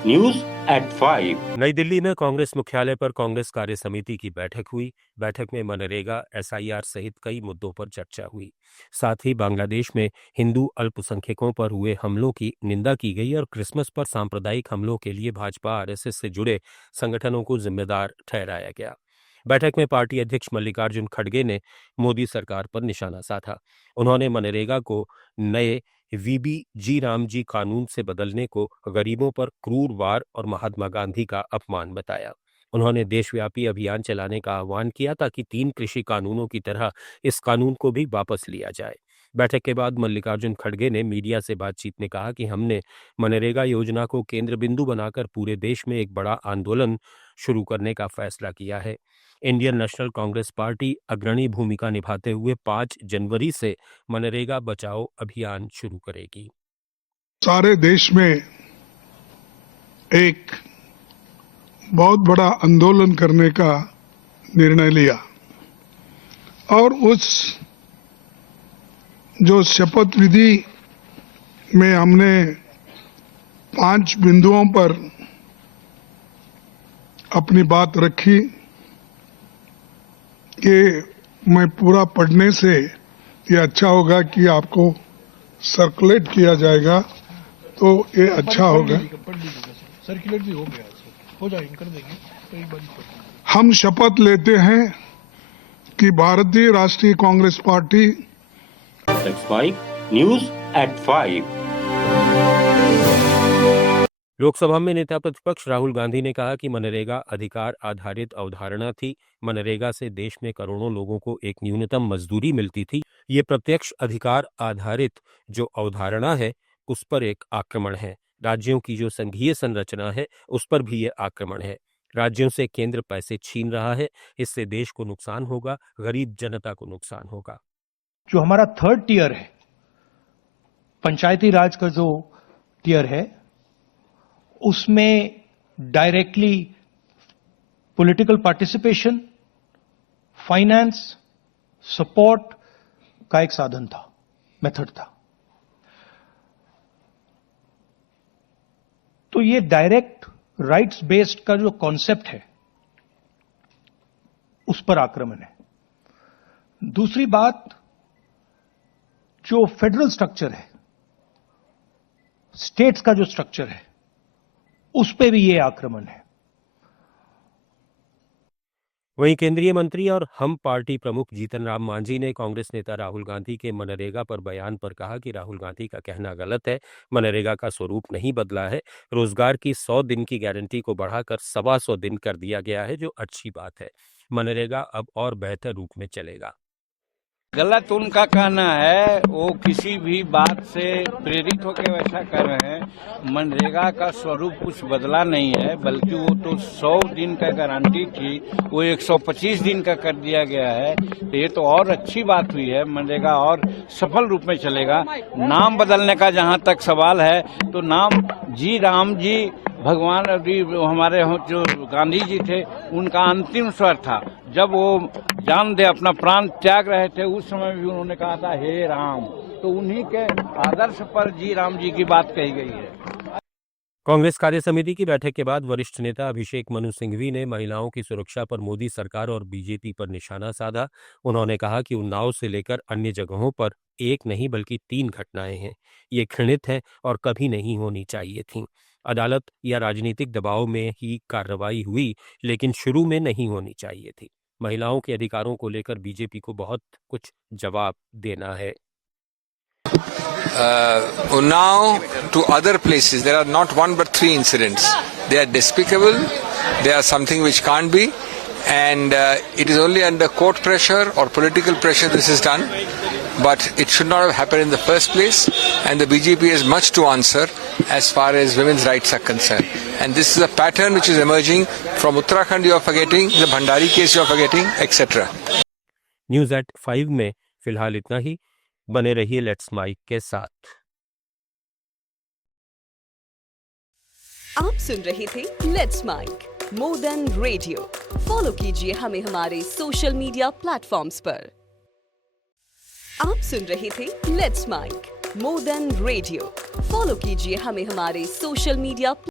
News at 5। नई दिल्ली में कांग्रेस मुख्यालय पर कांग्रेस कार्य समिति की बैठक हुई। बैठक में मनरेगा, एसआईआर सहित कई मुद्दों पर चर्चा हुई। साथ ही बांग्लादेश में हिंदू अल्पसंख्यकों पर हुए हमलों की निंदा की गई और क्रिसमस पर सांप्रदायिक हमलों के लिए भाजपा आरएसएस से जुड़े संगठनों को जिम्मेदार ठहराया गया। बैठक में पार्टी अध्यक्ष मल्लिकार्जुन खड़गे ने मोदी सरकार पर निशाना साधा। उन्होंने मनरेगा को नए वीबी जी राम जी कानून से बदलने को गरीबों पर क्रूर वार और महात्मा गांधी का अपमान बताया। उन्होंने देशव्यापी अभियान चलाने का आह्वान किया ताकि 3 कृषि कानूनों की तरह इस कानून को भी वापस लिया जाए। बैठक के बाद मल्लिकार्जुन खड़गे ने मीडिया से बातचीत में कहा कि हमने मनरेगा योजना को केंद्र बिंदु बनाकर पूरे देश में एक बड़ा आंदोलन शुरू करने का फैसला किया है। इंडियन नेशनल कांग्रेस पार्टी अग्रणी भूमिका निभाते हुए 5 जनवरी से मनरेगा बचाओ अभियान शुरू करेगी। सारे देश में एक बहुत बड़ा आंदोलन करने का निर्णय लिया और उस जो शपथ विधि में हमने 5 बिंदुओं पर अपनी बात रखी कि मैं पूरा पढ़ने से ये अच्छा होगा कि आपको सर्कुलेट किया जाएगा, तो ये अच्छा होगा। सर्कुलेट भी हो गया, हो जाएगा, कर देंगे तो एक बार। हम शपथ लेते हैं कि भारतीय राष्ट्रीय Congress party news at 5। Lok Sabha में नेता प्रतिपक्ष राहुल गांधी ने कहा कि मनरेगा अधिकार आधारित अवधारणा थी। मनरेगा से देश में करोड़ों लोगों को एक न्यूनतम मजदूरी मिलती थी। ये प्रत्यक्ष अधिकार आधारित जो अवधारणा है उस पर एक आक्रमण है। राज्यों की जो संघीय संरचना है उस पर भी ये आक्रमण है। राज्यों से केंद्र पैसे छीन रहा है। इससे देश को नुकसान होगा, गरीब जनता को नुकसान होगा। जो हमारा 3rd टियर है, पंचायती राज का जो टियर है, उसमें directly political participation, finance, support का एक साधन था, मेथड था। तो ये डायरेक्ट राइट्स बेस्ड का जो कॉन्सेप्ट है उस पर आक्रमण है। दूसरी बात, जो फेडरल स्ट्रक्चर है, स्टेट्स का जो स्ट्रक्चर है, उस पे भी ये आक्रमण है। वहीं केंद्रीय मंत्री और हम पार्टी प्रमुख जीतन राम मांझी ने कांग्रेस नेता राहुल गांधी के मनरेगा पर बयान पर कहा कि राहुल गांधी का कहना गलत है। मनरेगा का स्वरूप नहीं बदला है। रोजगार की 100 दिन की गारंटी को बढ़ाकर 125 दिन कर दिया गया है, जो अच्छी बात है। मनरेगा अब और बेहतर रूप में चलेगा। गलत उनका कहना है, वो किसी भी बात से प्रेरित होकर वैसा कर रहे हैं। मनरेगा का स्वरूप कुछ बदला नहीं है, बल्कि वो तो 100 दिन का गारंटी थी, वो 125 दिन का कर दिया गया है। तो ये तो और अच्छी बात हुई है। मनरेगा और सफल रूप में चलेगा। नाम बदलने का जहाँ तक सवाल है, तो नाम जी राम जी भगवान अभी हमारे जो गांधी जी थे, उनका अंतिम स्वर था। जब वो जान दे अपना प्राण त्याग रहे थे, उस समय भी उन्होंने कहा था हे राम। तो उन्हीं के आदर्श पर जी राम जी की बात कही गई है। कांग्रेस कार्य समिति की बैठक के बाद वरिष्ठ नेता अभिषेक मनु सिंघवी ने महिलाओं की सुरक्षा पर मोदी सरकार और बीजेपी पर निशाना साधा। उन्होंने कहा कि उन्नाव से लेकर अन्य जगहों पर एक नहीं बल्कि 3 घटनाएं हैं। ये घृणित है और कभी नहीं होनी चाहिए थीं। अदालत या राजनीतिक दबाव में ही कार्रवाई हुई, लेकिन शुरू में नहीं होनी चाहिए थी। महिलाओं के अधिकारों को लेकर बीजेपी को बहुत कुछ जवाब देना है। Unnao to other places, there are not 1 but 3 incidents. They are despicable. They are something which can't be, and it is only under court pressure or political pressure this is done. But it should not have happened in the first place, and the BJP has much to answer as far as women's rights are concerned. And this is a pattern which is emerging from Uttarakhand. You are forgetting the Bhandari case, you are forgetting, etc. News at 5 में फिलहाल इतना ही। बने रहिए let's mic के साथ। आप सुन रहे थे let's mic more than radio. Follow कीजिए हमें हमारे सोशल मीडिया प्लेटफॉर्म्स पर। आप सुन रहे थे let's mic more than radio. Follow कीजिए हमें हमारे सोशल मीडिया